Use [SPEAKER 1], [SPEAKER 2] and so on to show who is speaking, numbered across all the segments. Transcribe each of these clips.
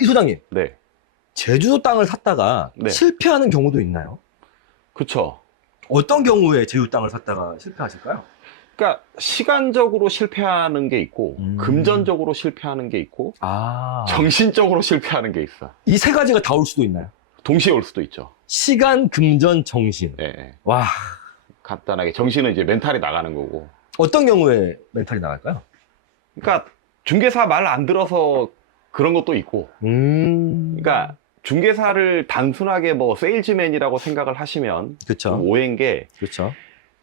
[SPEAKER 1] 이 소장님,
[SPEAKER 2] 네.
[SPEAKER 1] 제주도 땅을 샀다가
[SPEAKER 2] 네.
[SPEAKER 1] 실패하는 경우도 있나요?
[SPEAKER 2] 그쵸.
[SPEAKER 1] 어떤 경우에 제주도 땅을 샀다가 실패하실까요?
[SPEAKER 2] 그러니까 시간적으로 실패하는 게 있고
[SPEAKER 1] 음.
[SPEAKER 2] 금전적으로 실패하는 게 있고
[SPEAKER 1] 아.
[SPEAKER 2] 정신적으로 실패하는 게 있어.
[SPEAKER 1] 이 세 가지가 다 올 수도 있나요?
[SPEAKER 2] 동시에 올 수도 있죠.
[SPEAKER 1] 시간, 금전, 정신.
[SPEAKER 2] 예, 예.
[SPEAKER 1] 와.
[SPEAKER 2] 간단하게 정신은 이제 멘탈이 나가는 거고.
[SPEAKER 1] 어떤 경우에 멘탈이 나갈까요?
[SPEAKER 2] 그러니까 중개사 말 안 들어서 그런 것도 있고.
[SPEAKER 1] 음.
[SPEAKER 2] 그러니까 중개사를 단순하게 뭐 세일즈맨이라고 생각을 하시면
[SPEAKER 1] 그렇죠.
[SPEAKER 2] 좀 오해인 게
[SPEAKER 1] 그렇죠.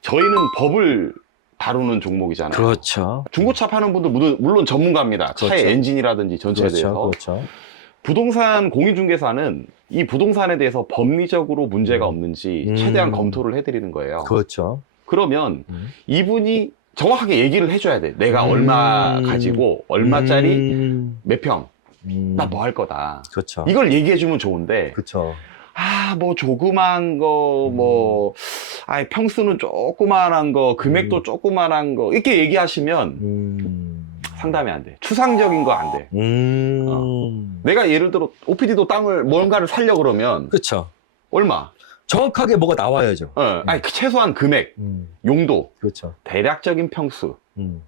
[SPEAKER 2] 저희는 법을 다루는 종목이잖아요.
[SPEAKER 1] 그렇죠.
[SPEAKER 2] 중고차 파는 분도 물론, 물론 전문가입니다. 차의
[SPEAKER 1] 그렇죠.
[SPEAKER 2] 엔진이라든지 전체에 대해서.
[SPEAKER 1] 그렇죠. 그렇죠.
[SPEAKER 2] 부동산 공인중개사는 이 부동산에 대해서 법리적으로 문제가 없는지
[SPEAKER 1] 음.
[SPEAKER 2] 최대한 검토를 해드리는 거예요.
[SPEAKER 1] 그렇죠.
[SPEAKER 2] 그러면
[SPEAKER 1] 음.
[SPEAKER 2] 이분이 정확하게 얘기를 해줘야 돼. 내가
[SPEAKER 1] 음.
[SPEAKER 2] 얼마 가지고 얼마짜리
[SPEAKER 1] 음.
[SPEAKER 2] 몇 평,
[SPEAKER 1] 음.
[SPEAKER 2] 나뭐 할 거다.
[SPEAKER 1] 그렇죠.
[SPEAKER 2] 이걸 얘기해 주면 좋은데,
[SPEAKER 1] 그렇죠.
[SPEAKER 2] 아, 뭐 조그만 거, 뭐, 아, 평수는 조그만한 거, 금액도
[SPEAKER 1] 음.
[SPEAKER 2] 조그만한 거, 이렇게 얘기하시면
[SPEAKER 1] 음.
[SPEAKER 2] 상담이 안 돼. 추상적인 거 안 돼.
[SPEAKER 1] 음.
[SPEAKER 2] 내가 예를 들어, OPD도 땅을 뭔가를 살려 그러면,
[SPEAKER 1] 그렇죠.
[SPEAKER 2] 얼마?
[SPEAKER 1] 정확하게 뭐가 나와야죠.
[SPEAKER 2] 어, 아니, 그 최소한 금액,
[SPEAKER 1] 음.
[SPEAKER 2] 용도,
[SPEAKER 1] 그렇죠.
[SPEAKER 2] 대략적인 평수,
[SPEAKER 1] 음.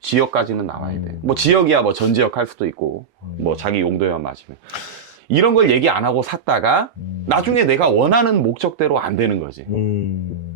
[SPEAKER 2] 지역까지는 나와야 돼.
[SPEAKER 1] 음.
[SPEAKER 2] 뭐 지역이야 뭐 전 지역 할 수도 있고,
[SPEAKER 1] 음.
[SPEAKER 2] 뭐 자기 용도에만 맞으면. 이런 걸 얘기 안 하고 샀다가
[SPEAKER 1] 음.
[SPEAKER 2] 나중에 내가 원하는 목적대로 안 되는 거지.
[SPEAKER 1] 음.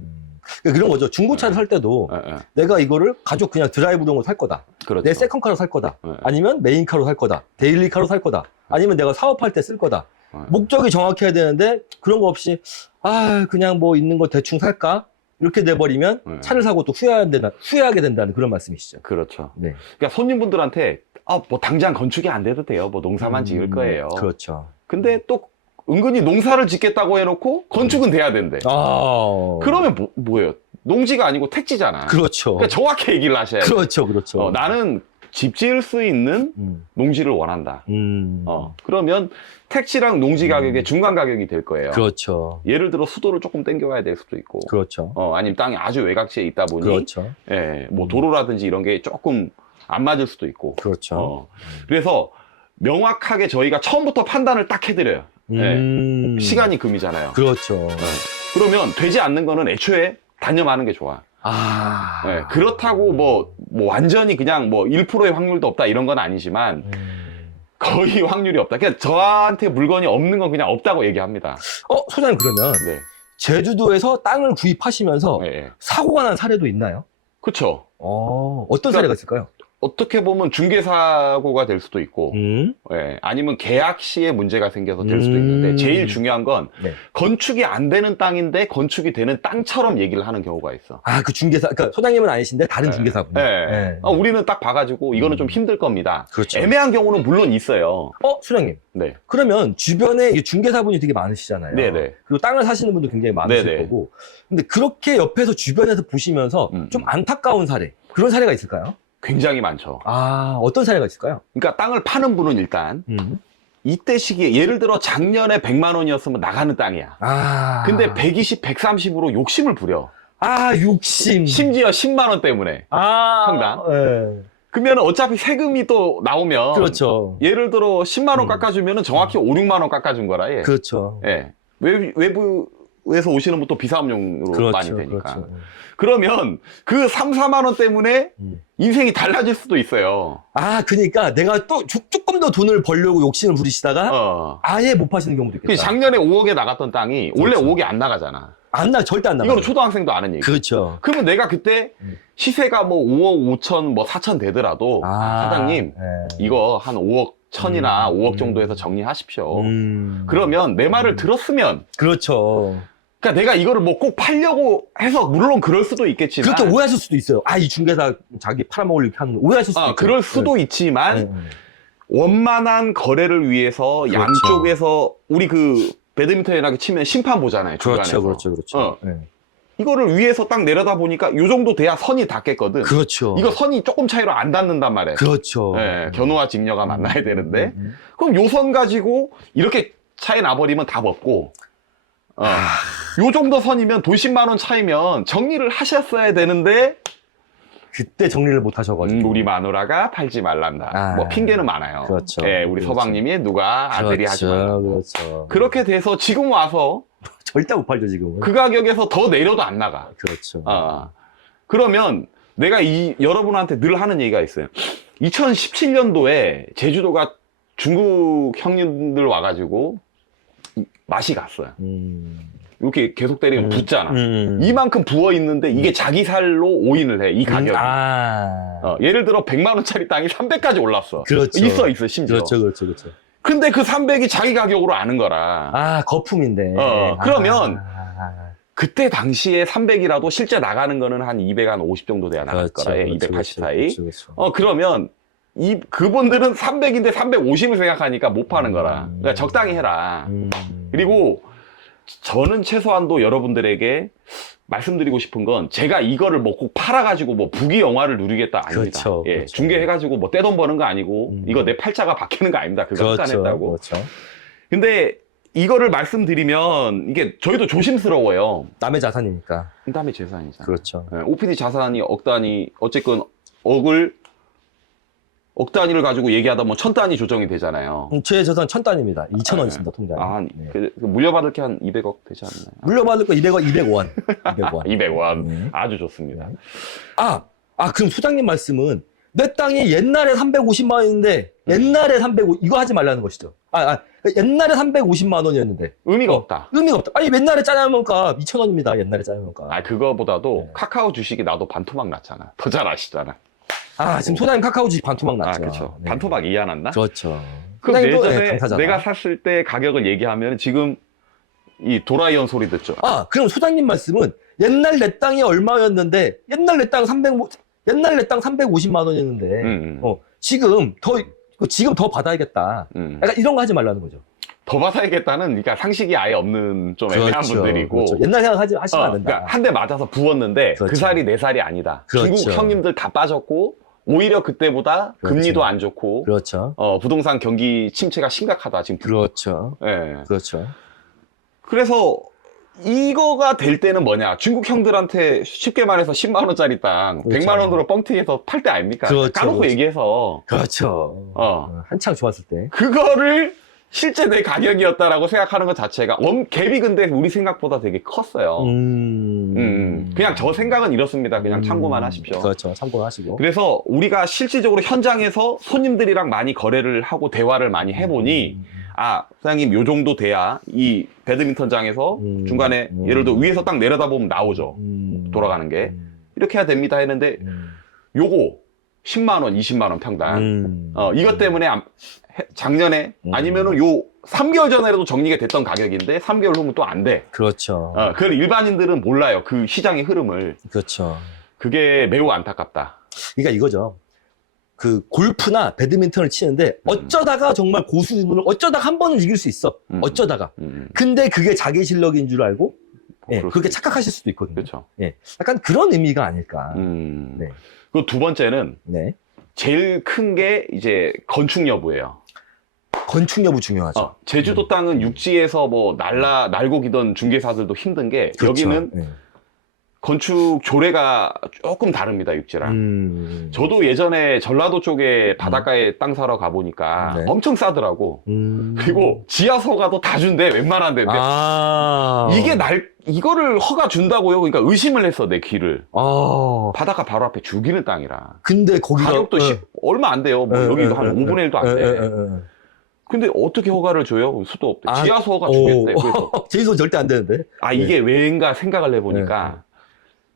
[SPEAKER 1] 그러니까 그런 거죠. 중고차를 살 때도
[SPEAKER 2] 예, 예.
[SPEAKER 1] 내가 이거를 가족 그냥 드라이브용으로 살 거다.
[SPEAKER 2] 그렇죠.
[SPEAKER 1] 내 세컨카로 살 거다.
[SPEAKER 2] 예, 예.
[SPEAKER 1] 아니면 메인카로 살 거다. 데일리카로 살 거다. 아니면 내가 사업할 때 쓸 거다.
[SPEAKER 2] 예.
[SPEAKER 1] 목적이 정확해야 되는데 그런 거 없이 아 그냥 뭐 있는 거 대충 살까 이렇게 돼버리면
[SPEAKER 2] 네.
[SPEAKER 1] 차를 사고 또 후회하게 된다 후회하게 된다는 그런 말씀이시죠.
[SPEAKER 2] 그렇죠.
[SPEAKER 1] 네.
[SPEAKER 2] 그러니까 손님분들한테 아, 뭐 당장 건축이 안 돼도 돼요. 뭐 농사만 지을
[SPEAKER 1] 음,
[SPEAKER 2] 거예요.
[SPEAKER 1] 그렇죠.
[SPEAKER 2] 근데 또 은근히 농사를 짓겠다고 해놓고 건축은 돼야 된대.
[SPEAKER 1] 아
[SPEAKER 2] 그러면 뭐, 뭐예요? 농지가 아니고 택지잖아.
[SPEAKER 1] 그렇죠.
[SPEAKER 2] 그러니까 정확히 얘기를 하셔야 돼.
[SPEAKER 1] 그렇죠, 그렇죠.
[SPEAKER 2] 어, 나는 집 지을 수 있는
[SPEAKER 1] 음,
[SPEAKER 2] 농지를 원한다.
[SPEAKER 1] 음,
[SPEAKER 2] 어, 그러면 택지랑 농지 가격의
[SPEAKER 1] 음.
[SPEAKER 2] 중간 가격이 될 거예요.
[SPEAKER 1] 그렇죠,
[SPEAKER 2] 예를 들어 수도를 조금 땡겨와야 될 수도 있고,
[SPEAKER 1] 그렇죠,
[SPEAKER 2] 어, 아니면 땅이 아주 외곽지에 있다 보니,
[SPEAKER 1] 그렇죠,
[SPEAKER 2] 예, 뭐 도로라든지 이런 게 조금 안 맞을 수도 있고,
[SPEAKER 1] 그렇죠.
[SPEAKER 2] 어, 그래서 명확하게 저희가 처음부터 판단을 딱 해드려요.
[SPEAKER 1] 음,
[SPEAKER 2] 시간이 금이잖아요.
[SPEAKER 1] 그렇죠.
[SPEAKER 2] 예. 그러면 되지 않는 거는 애초에 단념하는 게 좋아.
[SPEAKER 1] 아,
[SPEAKER 2] 예, 그렇다고 뭐, 뭐 완전히 그냥 뭐 1%의 확률도 없다 이런 건 아니지만
[SPEAKER 1] 음.
[SPEAKER 2] 거의 확률이 없다. 그냥 저한테 물건이 없는 건 그냥 없다고 얘기합니다.
[SPEAKER 1] 어 소장님 그러면
[SPEAKER 2] 네.
[SPEAKER 1] 제주도에서 땅을 구입하시면서
[SPEAKER 2] 예, 예.
[SPEAKER 1] 사고가 난 사례도 있나요?
[SPEAKER 2] 그쵸.
[SPEAKER 1] 어, 어떤
[SPEAKER 2] 그러니까
[SPEAKER 1] 사례가 있을까요?
[SPEAKER 2] 어떻게 보면 중개사고가 될 수도 있고,
[SPEAKER 1] 음,
[SPEAKER 2] 예, 아니면 계약 시에 문제가 생겨서 될 수도
[SPEAKER 1] 음.
[SPEAKER 2] 있는데, 제일 중요한 건
[SPEAKER 1] 네.
[SPEAKER 2] 건축이 안 되는 땅인데 건축이 되는 땅처럼 얘기를 하는 경우가 있어.
[SPEAKER 1] 아, 그 중개사, 그러니까 소장님은 아니신데 다른
[SPEAKER 2] 네.
[SPEAKER 1] 중개사분.
[SPEAKER 2] 예.
[SPEAKER 1] 네.
[SPEAKER 2] 아, 우리는 딱 봐가지고 이거는
[SPEAKER 1] 음.
[SPEAKER 2] 좀 힘들 겁니다.
[SPEAKER 1] 그렇죠.
[SPEAKER 2] 애매한 경우는 물론 있어요.
[SPEAKER 1] 어, 소장님.
[SPEAKER 2] 네.
[SPEAKER 1] 그러면 주변에 이 중개사분이 되게 많으시잖아요.
[SPEAKER 2] 네네.
[SPEAKER 1] 그리고 땅을 사시는 분도 굉장히 많으실
[SPEAKER 2] 네네.
[SPEAKER 1] 거고. 근데 그렇게 옆에서 주변에서 보시면서
[SPEAKER 2] 음,
[SPEAKER 1] 좀
[SPEAKER 2] 음.
[SPEAKER 1] 안타까운 사례. 그런 사례가 있을까요?
[SPEAKER 2] 굉장히 많죠.
[SPEAKER 1] 아, 어떤 사례가 있을까요?
[SPEAKER 2] 그러니까 땅을 파는 분은 일단
[SPEAKER 1] 음.
[SPEAKER 2] 이때 시기에 예를 들어 작년에 100만 원이었으면 나가는 땅이야.
[SPEAKER 1] 아.
[SPEAKER 2] 근데 120, 130으로 욕심을 부려.
[SPEAKER 1] 아, 욕심.
[SPEAKER 2] 심지어 10만 원 때문에.
[SPEAKER 1] 아.
[SPEAKER 2] 평당?
[SPEAKER 1] 예.
[SPEAKER 2] 그러면 어차피 세금이 또 나오면
[SPEAKER 1] 그렇죠.
[SPEAKER 2] 예를 들어 10만 원
[SPEAKER 1] 음.
[SPEAKER 2] 깎아주면 정확히 5, 6만 원 깎아준 거라 얘.
[SPEAKER 1] 그렇죠.
[SPEAKER 2] 예. 외, 외부에서 오시는 분도 비사업용으로
[SPEAKER 1] 그렇죠.
[SPEAKER 2] 많이 되니까.
[SPEAKER 1] 그렇죠.
[SPEAKER 2] 그러면 그 3, 4만 원 때문에
[SPEAKER 1] 음.
[SPEAKER 2] 인생이 달라질 수도 있어요.
[SPEAKER 1] 아, 그러니까 내가 또 조- 조금 더 돈을 벌려고 욕심을 부리시다가
[SPEAKER 2] 어.
[SPEAKER 1] 아예 못 파시는 경우도
[SPEAKER 2] 그
[SPEAKER 1] 있겠다.
[SPEAKER 2] 작년에 5억에 나갔던 땅이 원래
[SPEAKER 1] 그렇죠.
[SPEAKER 2] 5억이 안 나가잖아.
[SPEAKER 1] 안 나, 절대 안 나.
[SPEAKER 2] 이거는 초등학생도 아는 얘기.
[SPEAKER 1] 그렇죠.
[SPEAKER 2] 그러면 내가 그때
[SPEAKER 1] 음.
[SPEAKER 2] 시세가 뭐 5억 5천 뭐 4천 되더라도
[SPEAKER 1] 아,
[SPEAKER 2] 사장님
[SPEAKER 1] 예.
[SPEAKER 2] 이거 한 5억 천이나
[SPEAKER 1] 음.
[SPEAKER 2] 5억 정도에서 정리하십시오.
[SPEAKER 1] 음.
[SPEAKER 2] 그러면 내 말을
[SPEAKER 1] 음.
[SPEAKER 2] 들었으면
[SPEAKER 1] 그렇죠.
[SPEAKER 2] 그러니까 내가 이거를 뭐 꼭 팔려고 해서 물론 그럴 수도 있겠지만
[SPEAKER 1] 그렇게 오해하실 수도 있어요. 아, 이 중개사 자기 팔아먹을 이렇게 하는 거 오해하실 수도
[SPEAKER 2] 아,
[SPEAKER 1] 있죠.
[SPEAKER 2] 그럴 수도 있지만
[SPEAKER 1] 네. 네.
[SPEAKER 2] 원만한 거래를 위해서
[SPEAKER 1] 그렇죠.
[SPEAKER 2] 양쪽에서 우리 그 배드민턴이라고 치면 심판 보잖아요.
[SPEAKER 1] 그렇죠,
[SPEAKER 2] 중간에서.
[SPEAKER 1] 그렇죠, 그렇죠.
[SPEAKER 2] 어.
[SPEAKER 1] 네.
[SPEAKER 2] 이거를 위에서 딱 내려다 보니까 요 정도 돼야 선이 닿겠거든.
[SPEAKER 1] 그렇죠.
[SPEAKER 2] 이거 선이 조금 차이로 안 닿는단 말이에요.
[SPEAKER 1] 그렇죠.
[SPEAKER 2] 예, 견우와 직녀가 만나야 되는데
[SPEAKER 1] 음, 음.
[SPEAKER 2] 그럼 요 선 가지고 이렇게 차이 나버리면 답 없고 어, 요 정도 선이면 돈 10만 원 차이면 정리를 하셨어야 되는데
[SPEAKER 1] 그때 정리를 못 하셔가지고.
[SPEAKER 2] 음, 우리 마누라가 팔지 말란다.
[SPEAKER 1] 아,
[SPEAKER 2] 뭐 핑계는 많아요.
[SPEAKER 1] 그렇죠.
[SPEAKER 2] 예, 우리
[SPEAKER 1] 그렇죠.
[SPEAKER 2] 서방님이 누가 아들이 하지
[SPEAKER 1] 그렇죠,
[SPEAKER 2] 말라.
[SPEAKER 1] 그렇죠.
[SPEAKER 2] 그렇게 돼서 지금 와서
[SPEAKER 1] 절대 못 팔죠, 지금은.
[SPEAKER 2] 그 가격에서 더 내려도 안 나가.
[SPEAKER 1] 그렇죠.
[SPEAKER 2] 아, 그러면 내가 이 여러분한테 늘 하는 얘기가 있어요. 2017년도에 제주도가 중국 형님들 와가지고 맛이 갔어요.
[SPEAKER 1] 음.
[SPEAKER 2] 이렇게 계속 때리면
[SPEAKER 1] 음.
[SPEAKER 2] 붙잖아.
[SPEAKER 1] 음.
[SPEAKER 2] 이만큼 부어 있는데 이게 자기 살로 오인을 해. 이 가격이.
[SPEAKER 1] 음, 아.
[SPEAKER 2] 어, 예를 들어 100만 원짜리 땅이 300까지 올랐어.
[SPEAKER 1] 그렇죠.
[SPEAKER 2] 있어 있어 심지어.
[SPEAKER 1] 그렇죠, 그렇죠, 그렇죠.
[SPEAKER 2] 근데 그 300이 자기 가격으로 아는 거라.
[SPEAKER 1] 아, 거품인데.
[SPEAKER 2] 어, 그러면
[SPEAKER 1] 아,
[SPEAKER 2] 그때 당시에 300이라도 실제 나가는 거는 한250 정도 돼야 나갈
[SPEAKER 1] 그렇죠,
[SPEAKER 2] 거라. 예,
[SPEAKER 1] 그렇죠,
[SPEAKER 2] 280
[SPEAKER 1] 그렇죠,
[SPEAKER 2] 사이.
[SPEAKER 1] 그렇죠, 그렇죠.
[SPEAKER 2] 어 그러면 이 그분들은 300인데 350을 생각하니까 못 파는 거라.
[SPEAKER 1] 음.
[SPEAKER 2] 그러니까 적당히 해라.
[SPEAKER 1] 음.
[SPEAKER 2] 그리고 저는 최소한도 여러분들에게 말씀드리고 싶은 건 제가 이거를 먹고 팔아가지고 뭐 부귀 영화를 누리겠다 아닙니다.
[SPEAKER 1] 그렇죠,
[SPEAKER 2] 예,
[SPEAKER 1] 그렇죠.
[SPEAKER 2] 중개해가지고 뭐 떼돈 버는 거 아니고
[SPEAKER 1] 음.
[SPEAKER 2] 이거 내 팔자가 바뀌는 거 아닙니다. 그거
[SPEAKER 1] 그렇죠,
[SPEAKER 2] 흑단했다고.
[SPEAKER 1] 그렇죠.
[SPEAKER 2] 근데 이거를 말씀드리면 이게 저희도 조심스러워요.
[SPEAKER 1] 남의 자산이니까.
[SPEAKER 2] 남의 재산이잖아요.
[SPEAKER 1] 그렇죠.
[SPEAKER 2] 예, OPD 자산이 억 단위, 어쨌건 억을 억 단위를 가지고 얘기하다 보면 천 단위 조정이 되잖아요.
[SPEAKER 1] 음, 제 재산 천 단위입니다. 2천 원
[SPEAKER 2] 아,
[SPEAKER 1] 있습니다, 통장에.
[SPEAKER 2] 아,
[SPEAKER 1] 네.
[SPEAKER 2] 그, 그 물려받을 게 한 200억 되지 않나요?
[SPEAKER 1] 물려받을 거 200원, 200원. 200원.
[SPEAKER 2] 200원.
[SPEAKER 1] 네.
[SPEAKER 2] 아주 좋습니다.
[SPEAKER 1] 아, 아, 그럼 소장님 말씀은 내 땅이 옛날에 350만 원인데 옛날에 350 이거 하지 말라는 것이죠. 아, 아 옛날에 350만 원이었는데
[SPEAKER 2] 의미가
[SPEAKER 1] 어.
[SPEAKER 2] 없다.
[SPEAKER 1] 의미가 없다. 아니 옛날에 짜장면 값 2천 원입니다. 옛날에 짜장면 값.
[SPEAKER 2] 아, 그거보다도
[SPEAKER 1] 네.
[SPEAKER 2] 카카오 주식이 나도 반토막 났잖아. 더 잘 아시잖아.
[SPEAKER 1] 아, 지금 소장님 카카오 주식 반토막
[SPEAKER 2] 아,
[SPEAKER 1] 났죠.
[SPEAKER 2] 그렇죠.
[SPEAKER 1] 네.
[SPEAKER 2] 반토막 이해 안 났나?
[SPEAKER 1] 그렇죠.
[SPEAKER 2] 그럼
[SPEAKER 1] 소장님도,
[SPEAKER 2] 예전에
[SPEAKER 1] 네, 당사자다.
[SPEAKER 2] 내가 샀을 때 가격을 얘기하면 지금 이 도라이언 소리 듣죠.
[SPEAKER 1] 아, 그럼 소장님 말씀은 옛날 내 땅이 얼마였는데 옛날 내 땅 300, 옛날 내 땅 350만 원이었는데
[SPEAKER 2] 음, 음,
[SPEAKER 1] 어, 지금 더 지금 더 받아야겠다.
[SPEAKER 2] 음.
[SPEAKER 1] 약간 이런 거 하지 말라는 거죠.
[SPEAKER 2] 더 받아야겠다는 그러니까 상식이 아예 없는 좀 애매한 분들이고
[SPEAKER 1] 그렇죠. 옛날 생각하지 하시면
[SPEAKER 2] 어,
[SPEAKER 1] 안 된다.
[SPEAKER 2] 그러니까 한 대 맞아서 부었는데 그
[SPEAKER 1] 그렇죠.
[SPEAKER 2] 살이 내 살이 아니다.
[SPEAKER 1] 그렇죠.
[SPEAKER 2] 중국 형님들 다 빠졌고 오히려 그때보다
[SPEAKER 1] 그렇죠.
[SPEAKER 2] 금리도 안 좋고
[SPEAKER 1] 그렇죠.
[SPEAKER 2] 어, 부동산 경기 침체가 심각하다 지금.
[SPEAKER 1] 그렇죠.
[SPEAKER 2] 예.
[SPEAKER 1] 그렇죠.
[SPEAKER 2] 그래서 이거가 될 때는 뭐냐? 중국 형들한테 쉽게 말해서 10만 원짜리 땅
[SPEAKER 1] 그렇죠.
[SPEAKER 2] 100만 원으로 뻥튀기해서 팔 때 아닙니까?
[SPEAKER 1] 그렇죠,
[SPEAKER 2] 까놓고
[SPEAKER 1] 그렇죠.
[SPEAKER 2] 얘기해서
[SPEAKER 1] 그렇죠.
[SPEAKER 2] 어.
[SPEAKER 1] 한창 좋았을 때.
[SPEAKER 2] 그거를 실제 내 가격이었다라고 생각하는 것 자체가 엄 갭이 근데 우리 생각보다 되게 컸어요.
[SPEAKER 1] 음.
[SPEAKER 2] 음, 그냥 저 생각은 이렇습니다. 그냥
[SPEAKER 1] 음.
[SPEAKER 2] 참고만 하십시오.
[SPEAKER 1] 그렇죠. 참고하시고.
[SPEAKER 2] 그래서 우리가 실질적으로 현장에서 손님들이랑 많이 거래를 하고 대화를 많이 해보니
[SPEAKER 1] 음.
[SPEAKER 2] 아 사장님 요 정도 돼야 이 배드민턴장에서
[SPEAKER 1] 음.
[SPEAKER 2] 중간에
[SPEAKER 1] 음.
[SPEAKER 2] 예를 들어 위에서 딱 내려다 보면 나오죠.
[SPEAKER 1] 음.
[SPEAKER 2] 돌아가는 게.
[SPEAKER 1] 음.
[SPEAKER 2] 이렇게 해야 됩니다 했는데
[SPEAKER 1] 음.
[SPEAKER 2] 요거 10만 원, 20만 원 평당.
[SPEAKER 1] 음.
[SPEAKER 2] 어 이것 때문에 작년에
[SPEAKER 1] 음.
[SPEAKER 2] 아니면은 요 3개월 전에라도 정리가 됐던 가격인데 3개월 후면 또 안 돼.
[SPEAKER 1] 그렇죠.
[SPEAKER 2] 어, 그걸 일반인들은 몰라요. 그 시장의 흐름을.
[SPEAKER 1] 그렇죠.
[SPEAKER 2] 그게 매우 안타깝다.
[SPEAKER 1] 그러니까 이거죠. 그 골프나 배드민턴을 치는데 어쩌다가 정말 고수분을 어쩌다가 한 번은 이길 수 있어.
[SPEAKER 2] 음.
[SPEAKER 1] 어쩌다가.
[SPEAKER 2] 음,
[SPEAKER 1] 근데 그게 자기 실력인 줄 알고 예,
[SPEAKER 2] 그럴
[SPEAKER 1] 그렇게
[SPEAKER 2] 수
[SPEAKER 1] 착각하실 수도 있거든요.
[SPEAKER 2] 그렇죠.
[SPEAKER 1] 예, 약간 그런 의미가 아닐까.
[SPEAKER 2] 음.
[SPEAKER 1] 네.
[SPEAKER 2] 그두 번째는
[SPEAKER 1] 네.
[SPEAKER 2] 제일 큰 게 이제 건축 여부예요.
[SPEAKER 1] 건축 여부 중요하죠.
[SPEAKER 2] 어, 제주도 땅은 육지에서 뭐 날라 날고 기던 중개사들도 힘든 게
[SPEAKER 1] 그렇죠.
[SPEAKER 2] 여기는
[SPEAKER 1] 예.
[SPEAKER 2] 건축 조례가 조금 다릅니다 육지랑.
[SPEAKER 1] 음.
[SPEAKER 2] 저도 예전에 전라도 쪽에 바닷가에 땅 사러 가 보니까
[SPEAKER 1] 네.
[SPEAKER 2] 엄청 싸더라고.
[SPEAKER 1] 음.
[SPEAKER 2] 그리고 지하 소가도 다 준대 웬만한 데인데
[SPEAKER 1] 아.
[SPEAKER 2] 이게 날 이거를 허가 준다고요? 그러니까 의심을 했어 내 귀를.
[SPEAKER 1] 아.
[SPEAKER 2] 바닷가 바로 앞에 죽이는 땅이라.
[SPEAKER 1] 근데 거기가
[SPEAKER 2] 가격도
[SPEAKER 1] 예.
[SPEAKER 2] 십- 얼마 안 돼요. 뭐
[SPEAKER 1] 예,
[SPEAKER 2] 여기도
[SPEAKER 1] 예,
[SPEAKER 2] 한
[SPEAKER 1] 예,
[SPEAKER 2] 5분의 1도 안
[SPEAKER 1] 예,
[SPEAKER 2] 돼.
[SPEAKER 1] 예, 예, 예.
[SPEAKER 2] 근데 어떻게 허가를 줘요? 수도 없대.
[SPEAKER 1] 아,
[SPEAKER 2] 지하 소가
[SPEAKER 1] 오.
[SPEAKER 2] 주겠대. 그래서
[SPEAKER 1] 제이소 절대 안 되는데.
[SPEAKER 2] 아 이게 왜인가 생각을 해보니까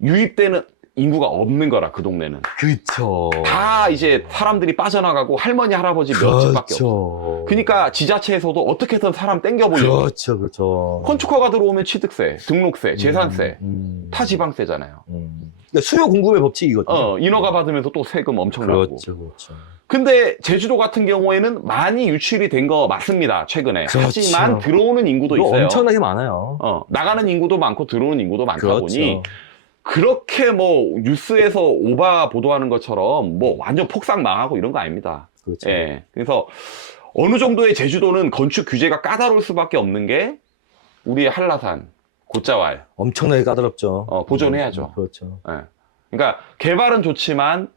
[SPEAKER 2] 유입되는 인구가 없는 거라 그 동네는
[SPEAKER 1] 그렇죠.
[SPEAKER 2] 다 이제 사람들이 빠져나가고 할머니 할아버지 몇 집밖에 없어.
[SPEAKER 1] 그렇죠.
[SPEAKER 2] 그러니까 지자체에서도 어떻게든 사람 땡겨보려고
[SPEAKER 1] 그렇죠, 그렇죠.
[SPEAKER 2] 건축허가 들어오면 취득세, 등록세, 재산세,
[SPEAKER 1] 음,
[SPEAKER 2] 타 지방세잖아요.
[SPEAKER 1] 음. 그러니까 수요 공급의 법칙이거든요.
[SPEAKER 2] 어 인허가 받으면서 또 세금 엄청 나고.
[SPEAKER 1] 그렇죠, 그렇죠.
[SPEAKER 2] 근데 제주도 같은 경우에는 많이 유출이 된 거 맞습니다 최근에.
[SPEAKER 1] 그렇죠.
[SPEAKER 2] 하지만 들어오는 인구도 있어요.
[SPEAKER 1] 엄청나게 많아요.
[SPEAKER 2] 어, 나가는 인구도 많고 들어오는 인구도 많다
[SPEAKER 1] 그렇죠.
[SPEAKER 2] 보니 그렇게 뭐 뉴스에서 오바 보도하는 것처럼 뭐 완전 폭삭 망하고 이런 거 아닙니다.
[SPEAKER 1] 그렇죠.
[SPEAKER 2] 예. 그래서 어느 정도의 제주도는 건축 규제가 까다로울 수밖에 없는 게 우리 한라산, 곶자왈.
[SPEAKER 1] 엄청나게 까다롭죠.
[SPEAKER 2] 어, 보존해야죠.
[SPEAKER 1] 그렇죠.
[SPEAKER 2] 예. 그러니까 개발은 좋지만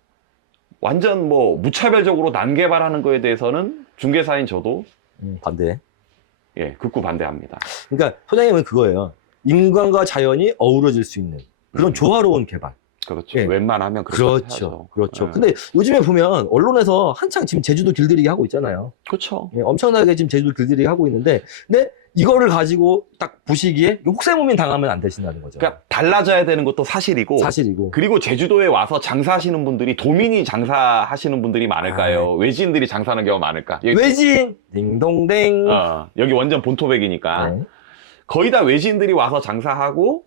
[SPEAKER 2] 완전 뭐 무차별적으로 난개발하는 거에 대해서는 중개사인 저도
[SPEAKER 1] 음, 반대.
[SPEAKER 2] 예, 극구 반대합니다.
[SPEAKER 1] 그러니까 소장님은 그거예요. 인간과 자연이 어우러질 수 있는 그런
[SPEAKER 2] 음.
[SPEAKER 1] 조화로운 개발.
[SPEAKER 2] 그렇죠.
[SPEAKER 1] 예.
[SPEAKER 2] 웬만하면 그렇게
[SPEAKER 1] 그렇죠.
[SPEAKER 2] 해야죠.
[SPEAKER 1] 그렇죠.
[SPEAKER 2] 예.
[SPEAKER 1] 근데 요즘에 보면 언론에서 한창 지금 제주도 길들이기 하고 있잖아요.
[SPEAKER 2] 그렇죠.
[SPEAKER 1] 예, 엄청나게 지금 제주도 길들이기 하고 있는데, 근데 이거를 가지고 딱 보시기에 혹세무민 당하면 안 되신다는 거죠.
[SPEAKER 2] 그러니까 달라져야 되는 것도 사실이고
[SPEAKER 1] 사실이고.
[SPEAKER 2] 그리고 제주도에 와서 장사하시는 분들이 도민이 장사하시는 분들이 많을까요? 외지인들이 장사하는 경우가 많을까? 여기,
[SPEAKER 1] 외진 딩동댕.
[SPEAKER 2] 어, 여기 완전 본토백이니까
[SPEAKER 1] 네.
[SPEAKER 2] 거의 다 외지인들이 와서 장사하고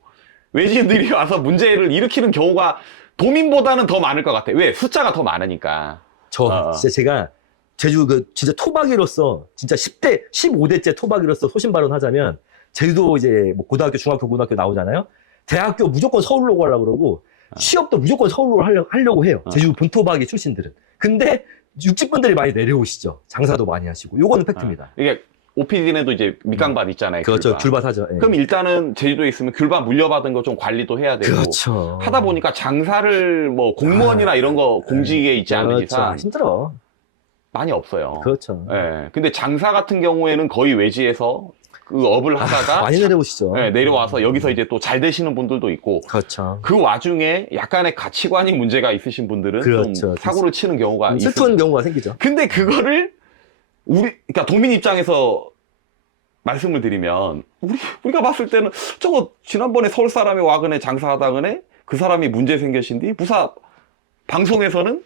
[SPEAKER 2] 외지인들이 와서 문제를 일으키는 경우가 도민보다는 더 많을 것 같아. 왜? 숫자가 더 많으니까.
[SPEAKER 1] 저
[SPEAKER 2] 어.
[SPEAKER 1] 진짜 제가 제주 그 진짜 토박이로서 진짜 10대 15대째 토박이로서 소신 발언하자면 제주도 이제 뭐 고등학교 중학교 고등학교 나오잖아요. 대학교 무조건 서울로 가려고 그러고
[SPEAKER 2] 어.
[SPEAKER 1] 취업도 무조건 서울로 하려, 하려고 해요.
[SPEAKER 2] 어.
[SPEAKER 1] 제주 본토박이 출신들은. 근데 육직분들이 많이 내려오시죠. 장사도 많이 하시고. 요거는 팩트입니다.
[SPEAKER 2] 이게 오피디네도 이제 밑강밭 있잖아요.
[SPEAKER 1] 그렇죠.
[SPEAKER 2] 귤밭.
[SPEAKER 1] 귤밭 하죠. 예.
[SPEAKER 2] 그럼 일단은 제주도에 있으면 귤밭 물려받은 거 좀 관리도 해야 되고
[SPEAKER 1] 그렇죠.
[SPEAKER 2] 하다 보니까 장사를 뭐 공무원이나 이런 거 공직에 있지 않은
[SPEAKER 1] 그렇죠.
[SPEAKER 2] 이상
[SPEAKER 1] 힘들어.
[SPEAKER 2] 많이 없어요.
[SPEAKER 1] 그렇죠.
[SPEAKER 2] 예. 근데 장사 같은 경우에는 거의 외지에서 그 업을 하다가
[SPEAKER 1] 아, 많이 내려오시죠.
[SPEAKER 2] 예, 내려와서 여기서 이제 또 잘 되시는 분들도 있고
[SPEAKER 1] 그렇죠.
[SPEAKER 2] 그 와중에 약간의 가치관이 문제가 있으신 분들은
[SPEAKER 1] 그렇죠.
[SPEAKER 2] 좀 사고를 치는 경우가
[SPEAKER 1] 좀
[SPEAKER 2] 있어요.
[SPEAKER 1] 슬픈 경우가 생기죠.
[SPEAKER 2] 근데 그거를 우리 그러니까 도민 입장에서 말씀을 드리면 우리 우리가 봤을 때는 저거 지난번에 서울 사람이 와그네 장사하다그네 그 사람이 문제 생겼신디 부사 방송에서는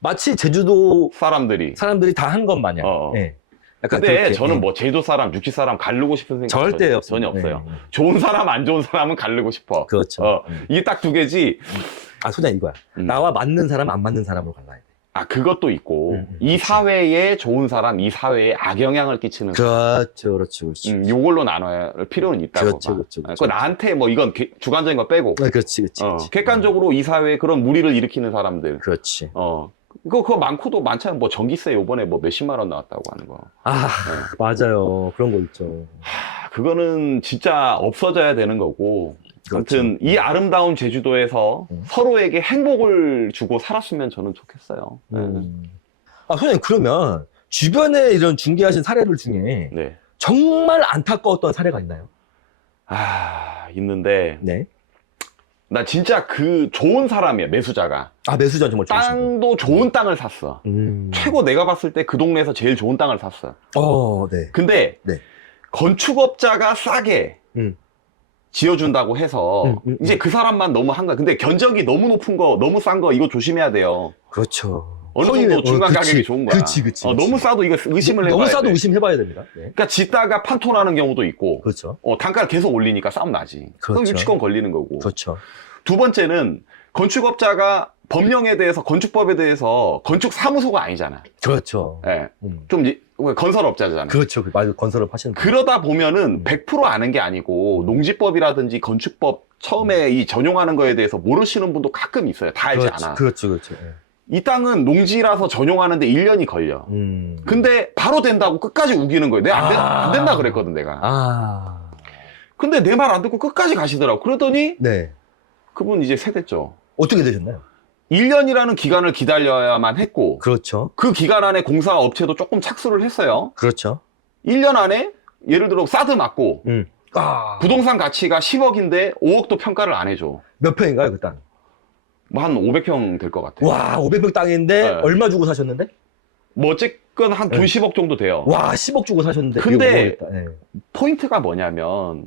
[SPEAKER 1] 마치 제주도
[SPEAKER 2] 사람들이
[SPEAKER 1] 사람들이 다 한 것 마냥.
[SPEAKER 2] 어.
[SPEAKER 1] 예. 약간
[SPEAKER 2] 근데
[SPEAKER 1] 그렇게,
[SPEAKER 2] 저는
[SPEAKER 1] 예.
[SPEAKER 2] 뭐 제주도 사람 육지 사람 가르고 싶은 생각
[SPEAKER 1] 절대
[SPEAKER 2] 전혀,
[SPEAKER 1] 없습니다.
[SPEAKER 2] 전혀 없어요.
[SPEAKER 1] 예, 예.
[SPEAKER 2] 좋은 사람 안 좋은 사람은 가르고 싶어.
[SPEAKER 1] 그렇죠.
[SPEAKER 2] 어.
[SPEAKER 1] 음.
[SPEAKER 2] 이게 딱 두 개지.
[SPEAKER 1] 아, 소장 이거야.
[SPEAKER 2] 음.
[SPEAKER 1] 나와 맞는 사람, 안 맞는 사람으로 갈라야 돼.
[SPEAKER 2] 아 그것도 있고
[SPEAKER 1] 음, 음,
[SPEAKER 2] 이
[SPEAKER 1] 그치.
[SPEAKER 2] 사회에 좋은 사람, 이 사회에 악영향을 끼치는
[SPEAKER 1] 그렇죠, 그렇죠, 그렇죠.
[SPEAKER 2] 음, 요걸로 나눠야 할 필요는 있다고
[SPEAKER 1] 그렇죠,
[SPEAKER 2] 봐.
[SPEAKER 1] 그렇죠,
[SPEAKER 2] 그
[SPEAKER 1] 그렇죠.
[SPEAKER 2] 나한테 뭐 이건 개- 주관적인 거 빼고
[SPEAKER 1] 아, 그렇지, 그렇지,
[SPEAKER 2] 어,
[SPEAKER 1] 그렇지.
[SPEAKER 2] 객관적으로 이 사회에 그런 무리를 일으키는 사람들
[SPEAKER 1] 그렇지.
[SPEAKER 2] 어 그거 그거 많고도 많잖아요 뭐 전기세 요번에 뭐 몇십만 원 나왔다고 하는 거
[SPEAKER 1] 아,
[SPEAKER 2] 네.
[SPEAKER 1] 맞아요. 그런 거 있죠.
[SPEAKER 2] 하, 그거는 진짜 없어져야 되는 거고
[SPEAKER 1] 그렇죠.
[SPEAKER 2] 아무튼 이 아름다운 제주도에서
[SPEAKER 1] 음.
[SPEAKER 2] 서로에게 행복을 주고 살았으면 저는 좋겠어요 네.
[SPEAKER 1] 음. 아, 소장님, 그러면 주변에 이런 중개하신 사례들 중에
[SPEAKER 2] 네.
[SPEAKER 1] 정말 안타까웠던 사례가 있나요?
[SPEAKER 2] 아 있는데
[SPEAKER 1] 네.
[SPEAKER 2] 나 진짜 그 좋은 사람이야 매수자가
[SPEAKER 1] 아, 매수자 정말 좋으신 분.
[SPEAKER 2] 땅도 좋은 땅을 샀어
[SPEAKER 1] 음.
[SPEAKER 2] 최고 내가 봤을 때 그 동네에서 제일 좋은 땅을 샀어
[SPEAKER 1] 어, 네.
[SPEAKER 2] 근데
[SPEAKER 1] 네.
[SPEAKER 2] 건축업자가 싸게
[SPEAKER 1] 음.
[SPEAKER 2] 지어준다고 해서
[SPEAKER 1] 음, 음,
[SPEAKER 2] 이제 그 사람만 너무 한 거야. 근데 견적이 너무 높은 거, 너무 싼 거 이거 조심해야 돼요.
[SPEAKER 1] 그렇죠.
[SPEAKER 2] 어느 정도
[SPEAKER 1] 허위에-
[SPEAKER 2] 중간
[SPEAKER 1] 어, 그치.
[SPEAKER 2] 가격이 좋은 거야.
[SPEAKER 1] 그치, 그치,
[SPEAKER 2] 어,
[SPEAKER 1] 그치.
[SPEAKER 2] 너무 싸도 이거 의심을 해봐야
[SPEAKER 1] 너무 싸도
[SPEAKER 2] 돼.
[SPEAKER 1] 의심해봐야 됩니다. 네.
[SPEAKER 2] 그러니까 짓다가 판토나는 경우도 있고,
[SPEAKER 1] 그렇죠.
[SPEAKER 2] 어, 단가를 계속 올리니까 싸움 나지. 그럼
[SPEAKER 1] 그렇죠.
[SPEAKER 2] 유치권 걸리는 거고.
[SPEAKER 1] 그렇죠.
[SPEAKER 2] 두 번째는 건축업자가 법령에 대해서 건축법에 대해서 건축 사무소가 아니잖아.
[SPEAKER 1] 그렇죠.
[SPEAKER 2] 예.
[SPEAKER 1] 음.
[SPEAKER 2] 좀 이- 건설업자잖아.
[SPEAKER 1] 그렇죠. 그 말, 건설을 하시는 분.
[SPEAKER 2] 그러다 보면은
[SPEAKER 1] 음.
[SPEAKER 2] 100% 아는 게 아니고 농지법이라든지 건축법 처음에 이 전용하는 거에 대해서 모르시는 분도 가끔 있어요. 다 알지
[SPEAKER 1] 그렇죠.
[SPEAKER 2] 않아.
[SPEAKER 1] 그렇죠. 그렇죠. 예.
[SPEAKER 2] 이 땅은 농지라서 전용하는데 1년이 걸려.
[SPEAKER 1] 음.
[SPEAKER 2] 근데 바로 된다고 끝까지 우기는 거예요. 내가 안, 된-
[SPEAKER 1] 아.
[SPEAKER 2] 안 된다 그랬거든 내가.
[SPEAKER 1] 아.
[SPEAKER 2] 근데 내 말 안 듣고 끝까지 가시더라고. 그러더니
[SPEAKER 1] 네.
[SPEAKER 2] 그분 이제 세댔죠.
[SPEAKER 1] 어떻게 되셨나요?
[SPEAKER 2] 1년이라는 기간을 기다려야만 했고
[SPEAKER 1] 그렇죠.
[SPEAKER 2] 그 기간 안에 공사 업체도 조금 착수를 했어요.
[SPEAKER 1] 그렇죠.
[SPEAKER 2] 1년 안에 예를 들어 사드 맞고
[SPEAKER 1] 음. 아.
[SPEAKER 2] 부동산 가치가 10억인데 5억도 평가를 안 해줘.
[SPEAKER 1] 몇 평인가요, 그 땅?
[SPEAKER 2] 뭐 한 500평 될 것 같아요.
[SPEAKER 1] 와, 500평 땅인데
[SPEAKER 2] 네.
[SPEAKER 1] 얼마 주고 사셨는데?
[SPEAKER 2] 뭐 어쨌건 한
[SPEAKER 1] 네.
[SPEAKER 2] 2, 10억 정도 돼요.
[SPEAKER 1] 와, 10억 주고 사셨는데.
[SPEAKER 2] 근데
[SPEAKER 1] 이거 모르겠다. 예.
[SPEAKER 2] 포인트가 뭐냐면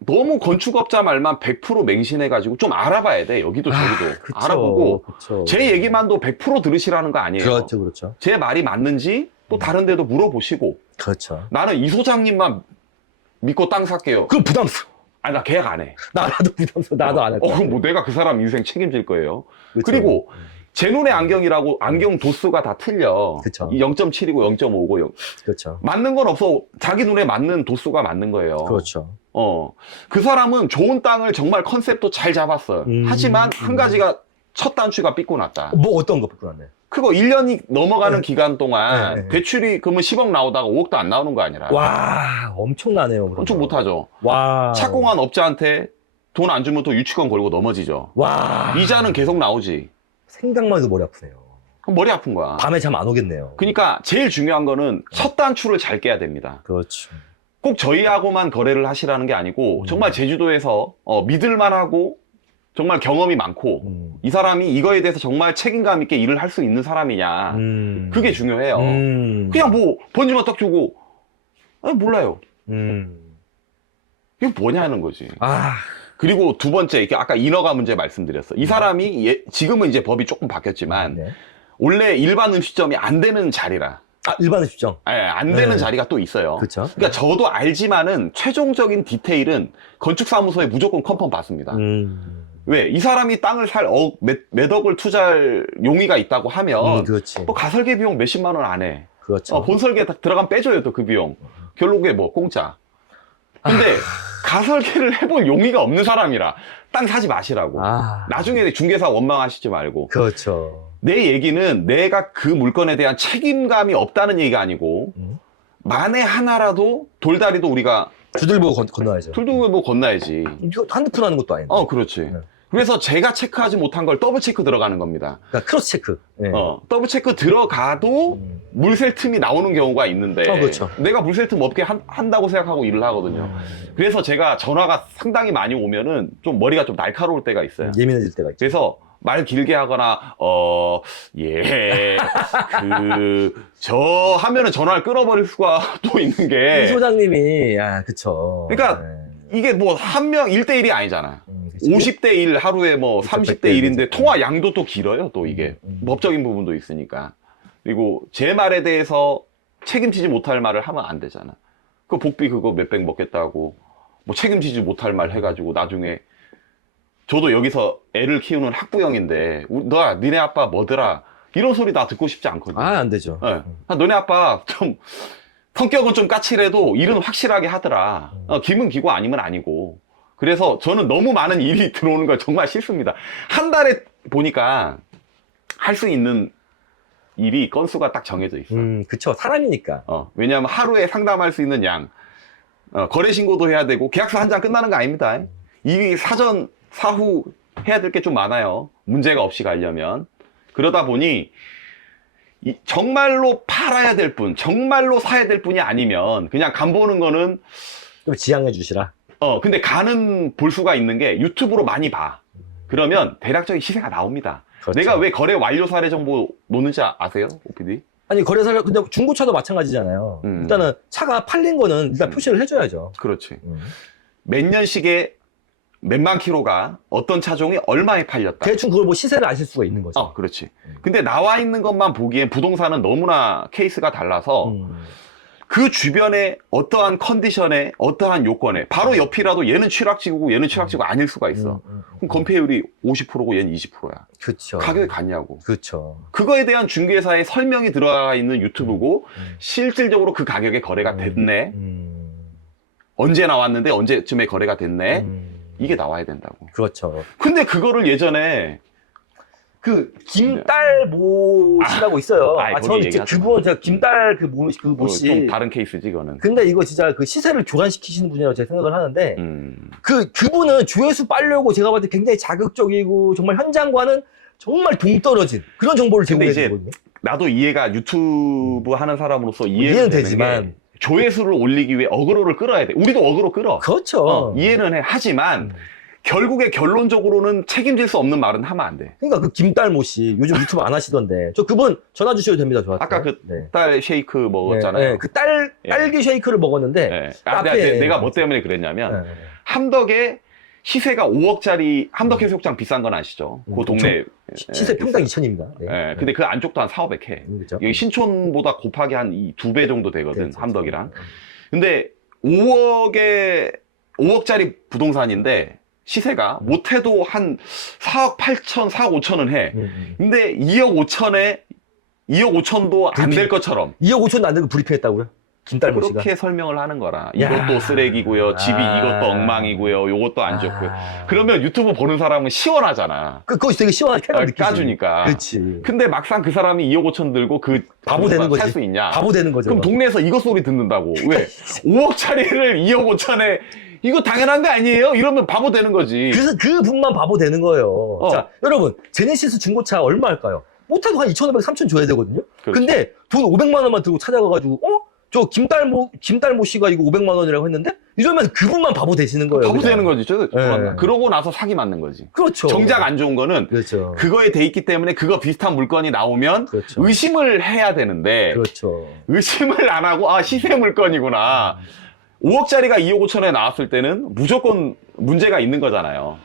[SPEAKER 2] 너무 건축업자 말만 100% 맹신해가지고 좀 알아봐야 돼. 여기도 저기도.
[SPEAKER 1] 아, 그쵸,
[SPEAKER 2] 알아보고
[SPEAKER 1] 그쵸.
[SPEAKER 2] 제 얘기만도 100% 들으시라는 거 아니에요.
[SPEAKER 1] 그렇죠, 그렇죠.
[SPEAKER 2] 제 말이 맞는지 또 다른 데도 물어보시고
[SPEAKER 1] 그렇죠.
[SPEAKER 2] 나는 이 소장님만 믿고 땅 살게요.
[SPEAKER 1] 그럼 부담스러워.
[SPEAKER 2] 아니 나 계약 안 해.
[SPEAKER 1] 나도 부담스러워. 나도 안할
[SPEAKER 2] 어. 그럼 뭐 내가 그 사람 인생 책임질 거예요.
[SPEAKER 1] 그쵸.
[SPEAKER 2] 그리고 제 눈의 안경이라고 안경 도수가 다 틀려.
[SPEAKER 1] 그쵸.
[SPEAKER 2] 이 0.7이고 0.5고
[SPEAKER 1] 그렇죠.
[SPEAKER 2] 맞는 건 없어. 자기 눈에 맞는 도수가 맞는 거예요.
[SPEAKER 1] 그렇죠.
[SPEAKER 2] 어. 그 사람은 좋은 땅을 정말 컨셉도 잘 잡았어요.
[SPEAKER 1] 음.
[SPEAKER 2] 하지만 한
[SPEAKER 1] 음.
[SPEAKER 2] 가지가 첫 단추가 삐고 났다.
[SPEAKER 1] 뭐 어떤 거 났네.
[SPEAKER 2] 그거 1년이 넘어가는
[SPEAKER 1] 네.
[SPEAKER 2] 기간 동안
[SPEAKER 1] 네, 네.
[SPEAKER 2] 대출이 그러면 10억 나오다가 5억도 안 나오는 거 아니라.
[SPEAKER 1] 와, 엄청나네요. 그러면.
[SPEAKER 2] 엄청 못하죠.
[SPEAKER 1] 와.
[SPEAKER 2] 착공한 업자한테 돈 안 주면 또 유치권 걸고 넘어지죠.
[SPEAKER 1] 와.
[SPEAKER 2] 이자는 계속 나오지.
[SPEAKER 1] 생각만 해도 머리 아프네요.
[SPEAKER 2] 그럼 머리 아픈 거야.
[SPEAKER 1] 밤에 잠 안 오겠네요.
[SPEAKER 2] 그러니까 제일 중요한 거는 첫 단추를 잘 깨야 됩니다.
[SPEAKER 1] 그렇죠.
[SPEAKER 2] 꼭 저희하고만 거래를 하시라는 게 아니고
[SPEAKER 1] 음.
[SPEAKER 2] 정말 제주도에서 어, 믿을만하고 정말 경험이 많고
[SPEAKER 1] 음.
[SPEAKER 2] 이 사람이 이거에 대해서 정말 책임감 있게 일을 할 수 있는 사람이냐
[SPEAKER 1] 음.
[SPEAKER 2] 그게 중요해요.
[SPEAKER 1] 음.
[SPEAKER 2] 그냥 뭐 번지만 딱 주고 아, 몰라요.
[SPEAKER 1] 음.
[SPEAKER 2] 이게 뭐냐는 거지.
[SPEAKER 1] 아.
[SPEAKER 2] 그리고 두 번째 이렇게 아까 인허가 문제 말씀드렸어. 이 사람이 예- 지금은 이제 법이 조금 바뀌었지만
[SPEAKER 1] 네.
[SPEAKER 2] 원래 일반 음식점이 안 되는 자리라
[SPEAKER 1] 아, 일반 음식점.
[SPEAKER 2] 예, 안 되는
[SPEAKER 1] 네.
[SPEAKER 2] 자리가 또 있어요.
[SPEAKER 1] 그렇죠.
[SPEAKER 2] 그러니까 저도 알지만은 최종적인 디테일은 건축사무소에 무조건 컨펌 받습니다.
[SPEAKER 1] 음.
[SPEAKER 2] 왜? 이 사람이 땅을 살 억, 몇, 몇 억을 투자할 용의가 있다고 하면
[SPEAKER 1] 음, 그렇지.
[SPEAKER 2] 또 가설계 비용 몇십만 원 안 해.
[SPEAKER 1] 그렇죠.
[SPEAKER 2] 어, 본설계 다 들어가면 빼줘요 또 그 비용. 결국에 뭐 공짜. 근데 가설계를 해볼 용의가 없는 사람이라 땅 사지 마시라고.
[SPEAKER 1] 아.
[SPEAKER 2] 나중에 중개사 원망하시지 말고.
[SPEAKER 1] 그렇죠.
[SPEAKER 2] 내 얘기는 내가 그 물건에 대한 책임감이 없다는 얘기가 아니고
[SPEAKER 1] 음.
[SPEAKER 2] 만에 하나라도 돌다리도 우리가
[SPEAKER 1] 두들 보고 건, 건너야죠.
[SPEAKER 2] 둘도 뭐 건너야지.
[SPEAKER 1] 이거 한두 푼 하는 것도 아닌데.
[SPEAKER 2] 어, 그렇지.
[SPEAKER 1] 네.
[SPEAKER 2] 그래서 제가 체크하지 못한 걸 더블 체크 들어가는 겁니다.
[SPEAKER 1] 그러니까 크로스 체크. 네.
[SPEAKER 2] 어, 더블 체크 들어가도
[SPEAKER 1] 음.
[SPEAKER 2] 물셀 틈이 나오는 경우가 있는데
[SPEAKER 1] 어, 그렇죠.
[SPEAKER 2] 내가 물셀 틈 없게 한, 한다고 생각하고 일을 하거든요. 그래서 제가 전화가 상당히 많이 오면은 좀 머리가 좀 날카로울 때가 있어요.
[SPEAKER 1] 예민해질 때가 있죠.
[SPEAKER 2] 그래서 말 길게 하거나 어, 예, 그, 저 하면은 전화를 끊어버릴 수가 또 있는
[SPEAKER 1] 이
[SPEAKER 2] 게
[SPEAKER 1] 소장님이, 아, 그쵸.
[SPEAKER 2] 네. 그러니까
[SPEAKER 1] 네.
[SPEAKER 2] 이게 뭐 한명 1대1이 아니잖아.
[SPEAKER 1] 음, 그치.
[SPEAKER 2] 50대 1 하루에 뭐
[SPEAKER 1] 그쵸,
[SPEAKER 2] 30대
[SPEAKER 1] 100대
[SPEAKER 2] 1인데
[SPEAKER 1] 일이죠.
[SPEAKER 2] 통화 양도 또 길어요, 또 이게.
[SPEAKER 1] 음, 음.
[SPEAKER 2] 법적인 부분도 있으니까. 그리고 제 말에 대해서 책임지지 못할 말을 하면 안 되잖아. 그 복비 그거 몇백 먹겠다고 뭐 책임지지 못할 말 해가지고 나중에 저도 여기서 애를 키우는 학부형인데 우- 너야 니네 아빠 뭐더라 이런 소리 나 듣고 싶지 않거든.
[SPEAKER 1] 아, 안 되죠.
[SPEAKER 2] 예. 아, 너네 아빠 좀 성격은 좀 까칠해도 일은 확실하게 하더라.
[SPEAKER 1] 음.
[SPEAKER 2] 어, 기분 기고 아니면 아니고. 그래서 저는 너무 많은 일이 들어오는 걸 정말 싫습니다. 한 달에 보니까 할 수 있는 일이 건수가 딱 정해져 있어.
[SPEAKER 1] 음, 그쵸. 사람이니까.
[SPEAKER 2] 어, 왜냐하면 하루에 상담할 수 있는 양, 어, 거래 신고도 해야 되고 계약서 한 장 끝나는 거 아닙니다. 이 사전 사후 해야 될 게 좀 많아요. 문제가 없이 가려면 그러다 보니 이- 정말로 팔아야 될 분, 정말로 사야 될 분이 아니면 그냥 간 보는 거는
[SPEAKER 1] 좀 지양해 주시라.
[SPEAKER 2] 어 근데 가는 볼 수가 있는 게 유튜브로 많이 봐. 그러면 대략적인 시세가 나옵니다.
[SPEAKER 1] 그렇죠.
[SPEAKER 2] 내가 왜 거래 완료 사례 정보 놓는지 아- 아세요, OPD?
[SPEAKER 1] 아니, 거래사를, 근데 중고차도 마찬가지잖아요.
[SPEAKER 2] 음.
[SPEAKER 1] 일단은 차가 팔린 거는 일단
[SPEAKER 2] 음.
[SPEAKER 1] 표시를 해줘야죠.
[SPEAKER 2] 그렇지.
[SPEAKER 1] 음.
[SPEAKER 2] 몇 년씩에 몇만 킬로가 어떤 차종이 얼마에 팔렸다.
[SPEAKER 1] 대충 그걸 뭐 시세를 아실 수가 있는 거죠.
[SPEAKER 2] 어, 그렇지.
[SPEAKER 1] 음.
[SPEAKER 2] 근데 나와 있는 것만 보기엔 부동산은 너무나 케이스가 달라서
[SPEAKER 1] 음.
[SPEAKER 2] 그 주변에 어떠한 컨디션에 어떠한 요건에 바로 옆이라도 얘는 취락지구고 얘는 취락지구 아닐 수가 있어.
[SPEAKER 1] 음, 음,
[SPEAKER 2] 그럼 건폐율이 50%고 얘는 20%야.
[SPEAKER 1] 그쵸.
[SPEAKER 2] 가격이 같냐고.
[SPEAKER 1] 그쵸.
[SPEAKER 2] 그거에 대한 중개사의 설명이 들어가 있는 유튜브고
[SPEAKER 1] 음.
[SPEAKER 2] 실질적으로 그 가격에 거래가
[SPEAKER 1] 음.
[SPEAKER 2] 됐네.
[SPEAKER 1] 음.
[SPEAKER 2] 언제 나왔는데 언제쯤에 거래가 됐네.
[SPEAKER 1] 음.
[SPEAKER 2] 이게 나와야 된다고.
[SPEAKER 1] 그렇죠.
[SPEAKER 2] 근데 그거를 예전에
[SPEAKER 1] 그 김딸 모 씨라고 있어요.
[SPEAKER 2] 아이,
[SPEAKER 1] 아,
[SPEAKER 2] 본인
[SPEAKER 1] 저는
[SPEAKER 2] 얘기하지 마.
[SPEAKER 1] 그분 제가 김딸 그모
[SPEAKER 2] 그뭐
[SPEAKER 1] 모씨.
[SPEAKER 2] 좀 다른 케이스지 이거는.
[SPEAKER 1] 근데 이거 진짜 그 시세를 교란시키시는 분이라고 제가 생각을 하는데
[SPEAKER 2] 음.
[SPEAKER 1] 그 그분은 조회수 빨려고 제가 봤을 때 굉장히 자극적이고 정말 현장과는 정말 동떨어진 그런 정보를
[SPEAKER 2] 근데
[SPEAKER 1] 제공해
[SPEAKER 2] 이제
[SPEAKER 1] 주거든요.
[SPEAKER 2] 나도 이해가 유튜브 하는 사람으로서 이해는,
[SPEAKER 1] 이해는
[SPEAKER 2] 되는
[SPEAKER 1] 되지만
[SPEAKER 2] 게 조회수를 올리기 위해 어그로를 끌어야 돼. 우리도 어그로 끌어.
[SPEAKER 1] 그렇죠.
[SPEAKER 2] 어, 이해는 해. 하지만
[SPEAKER 1] 음.
[SPEAKER 2] 결국에 결론적으로는 책임질 수 없는 말은 하면 안 돼.
[SPEAKER 1] 그러니까 그 김딸모 씨 요즘 유튜브 안 하시던데 저 그분 전화 주셔도 됩니다. 저한테.
[SPEAKER 2] 아까 그
[SPEAKER 1] 네.
[SPEAKER 2] 딸 쉐이크 먹었잖아요.
[SPEAKER 1] 네, 네. 그딸
[SPEAKER 2] 예.
[SPEAKER 1] 딸기 쉐이크를 먹었는데
[SPEAKER 2] 예. 아,
[SPEAKER 1] 카페에
[SPEAKER 2] 내가, 내가 뭐 때문에 그랬냐면
[SPEAKER 1] 네.
[SPEAKER 2] 함덕에 시세가 5억짜리 함덕 해수욕장 비싼 건 아시죠?
[SPEAKER 1] 음,
[SPEAKER 2] 그 동네.
[SPEAKER 1] 시- 시세
[SPEAKER 2] 예,
[SPEAKER 1] 평당 2천입니다. 네.
[SPEAKER 2] 예, 근데 그 안쪽도 한 4, 500 해.
[SPEAKER 1] 음, 그렇죠.
[SPEAKER 2] 여기 신촌보다 곱하기 한 두 배 정도 되거든,
[SPEAKER 1] 그렇죠.
[SPEAKER 2] 함덕이랑. 근데 5억에 5억짜리 부동산인데 시세가
[SPEAKER 1] 음.
[SPEAKER 2] 못해도 한 4억 8천, 4억 5천은 해.
[SPEAKER 1] 음, 음.
[SPEAKER 2] 근데 2억 5천에 2억 5천도 안 될 것처럼
[SPEAKER 1] 2억 5천도 안 되고 브리핑했다고요? 김딸모 씨가.
[SPEAKER 2] 그렇게 설명을 하는 거라.
[SPEAKER 1] 야.
[SPEAKER 2] 이것도 쓰레기고요. 집이
[SPEAKER 1] 아.
[SPEAKER 2] 이것도 엉망이고요. 요것도 안 좋고요.
[SPEAKER 1] 아.
[SPEAKER 2] 그러면 유튜브 보는 사람은 시원하잖아.
[SPEAKER 1] 그, 그것이 되게 시원하게
[SPEAKER 2] 아,
[SPEAKER 1] 느끼지.
[SPEAKER 2] 까주니까.
[SPEAKER 1] 그렇지.
[SPEAKER 2] 근데 막상 그 사람이 2억 5천 들고 그
[SPEAKER 1] 바보 되는 거지.
[SPEAKER 2] 살수 있냐?
[SPEAKER 1] 바보 되는 거죠.
[SPEAKER 2] 그럼 동네에서 이것 소리 듣는다고. 왜? 5억짜리를 2억 5천에 이거 당연한 거 아니에요? 이러면 바보 되는 거지.
[SPEAKER 1] 그래서 그 분만 바보 되는 거예요.
[SPEAKER 2] 어.
[SPEAKER 1] 자, 여러분, 제네시스 중고차 얼마 할까요? 못해도 한 2,500, 3,000 줘야 되거든요?
[SPEAKER 2] 그렇죠.
[SPEAKER 1] 근데 돈 500만 원만 들고 찾아가가지고, 어? 저 김딸모, 김딸모 씨가 이거 500만 원이라고 했는데? 이러면 그분만 바보 되시는 거예요.
[SPEAKER 2] 바보
[SPEAKER 1] 그냥.
[SPEAKER 2] 되는 거지. 저,
[SPEAKER 1] 네.
[SPEAKER 2] 그러고 나서 사기 맞는 거지.
[SPEAKER 1] 그렇죠.
[SPEAKER 2] 정작 안 좋은 거는
[SPEAKER 1] 그렇죠.
[SPEAKER 2] 그거에 돼 있기 때문에 그거 비슷한 물건이 나오면
[SPEAKER 1] 그렇죠.
[SPEAKER 2] 의심을 해야 되는데
[SPEAKER 1] 그렇죠.
[SPEAKER 2] 의심을 안 하고 아 시세 물건이구나. 5억짜리가 2억 5천에 나왔을 때는 무조건 문제가 있는 거잖아요.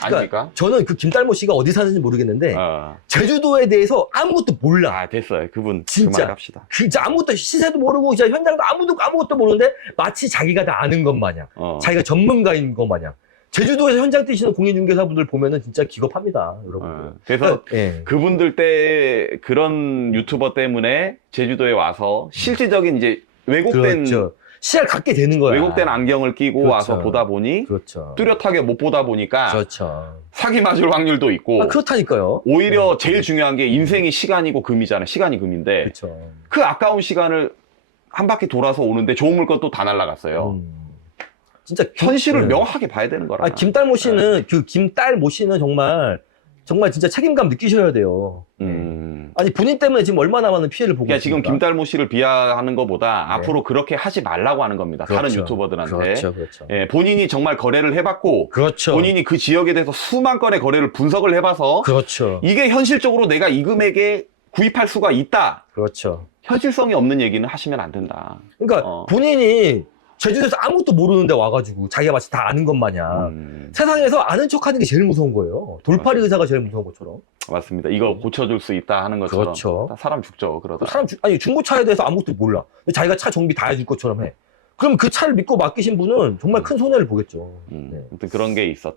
[SPEAKER 2] 아닙니까?
[SPEAKER 1] 저는 그 김딸모 씨가 어디 사는지 모르겠는데,
[SPEAKER 2] 어.
[SPEAKER 1] 제주도에 대해서 아무것도 몰라.
[SPEAKER 2] 아 됐어요. 그분
[SPEAKER 1] 진짜.
[SPEAKER 2] 그만합시다.
[SPEAKER 1] 진짜 아무것도 시세도 모르고 진짜 현장도 아무도 아무것도 모르는데 마치 자기가 다 아는 것 마냥
[SPEAKER 2] 어.
[SPEAKER 1] 자기가 전문가인 것 마냥 제주도에서 현장 뛰시는 공인중개사분들 보면은 진짜 기겁합니다 여러분.
[SPEAKER 2] 어. 그래서
[SPEAKER 1] 예.
[SPEAKER 2] 그분들 때 그런 유튜버 때문에 제주도에 와서 실질적인 이제 왜곡된
[SPEAKER 1] 그렇죠. 시야를 갖게 되는 거야.
[SPEAKER 2] 왜곡된 안경을 끼고
[SPEAKER 1] 그렇죠.
[SPEAKER 2] 와서 보다 보니
[SPEAKER 1] 그렇죠.
[SPEAKER 2] 뚜렷하게 못 보다 보니까
[SPEAKER 1] 그렇죠.
[SPEAKER 2] 사기 맞을 확률도 있고
[SPEAKER 1] 아, 그렇다니까요.
[SPEAKER 2] 오히려 제일 중요한 게 인생이 시간이고 금이잖아요. 시간이 금인데
[SPEAKER 1] 그렇죠.
[SPEAKER 2] 그 아까운 시간을 한 바퀴 돌아서 오는데 좋은 물건 또 다 날라갔어요.
[SPEAKER 1] 음. 진짜 김-
[SPEAKER 2] 현실을
[SPEAKER 1] 네.
[SPEAKER 2] 명확하게 봐야 되는 거라.
[SPEAKER 1] 아, 김딸 모 씨는 그 김딸 모 씨는 정말 정말 진짜 책임감 느끼셔야 돼요.
[SPEAKER 2] 음.
[SPEAKER 1] 아니 본인 때문에 지금 얼마나 많은 피해를 보고
[SPEAKER 2] 그러니까 지금
[SPEAKER 1] 있습니까?
[SPEAKER 2] 김달모 씨를 비하하는 것보다
[SPEAKER 1] 네.
[SPEAKER 2] 앞으로 그렇게 하지 말라고 하는 겁니다. 다른
[SPEAKER 1] 그렇죠.
[SPEAKER 2] 유튜버들한테.
[SPEAKER 1] 그렇죠, 그렇죠.
[SPEAKER 2] 예, 본인이 정말 거래를 해봤고
[SPEAKER 1] 그렇죠.
[SPEAKER 2] 본인이 그 지역에 대해서 수만 건의 거래를 분석을 해봐서
[SPEAKER 1] 그렇죠.
[SPEAKER 2] 이게 현실적으로 내가 이 금액에 구입할 수가 있다.
[SPEAKER 1] 그렇죠.
[SPEAKER 2] 현실성이 없는 얘기는 하시면 안 된다.
[SPEAKER 1] 그러니까
[SPEAKER 2] 어.
[SPEAKER 1] 본인이 제주도에서 아무것도 모르는데 와가지고 자기가 마치 다 아는 것 마냥
[SPEAKER 2] 음,
[SPEAKER 1] 세상에서 아는 척하는 게 제일 무서운 거예요. 돌팔이 의사가 제일 무서운 것처럼.
[SPEAKER 2] 맞습니다. 이거 고쳐줄 수 있다 하는 것처럼
[SPEAKER 1] 그렇죠.
[SPEAKER 2] 다 사람 죽죠. 그러다.
[SPEAKER 1] 사람 주- 아니 중고차에 대해서 아무것도 몰라. 근데 자기가 차 정비 다 해줄 것처럼 해. 그럼 그 차를 믿고 맡기신 분은 정말 큰 손해를 보겠죠.
[SPEAKER 2] 음,
[SPEAKER 1] 네.
[SPEAKER 2] 아무튼 그런 게 있었다.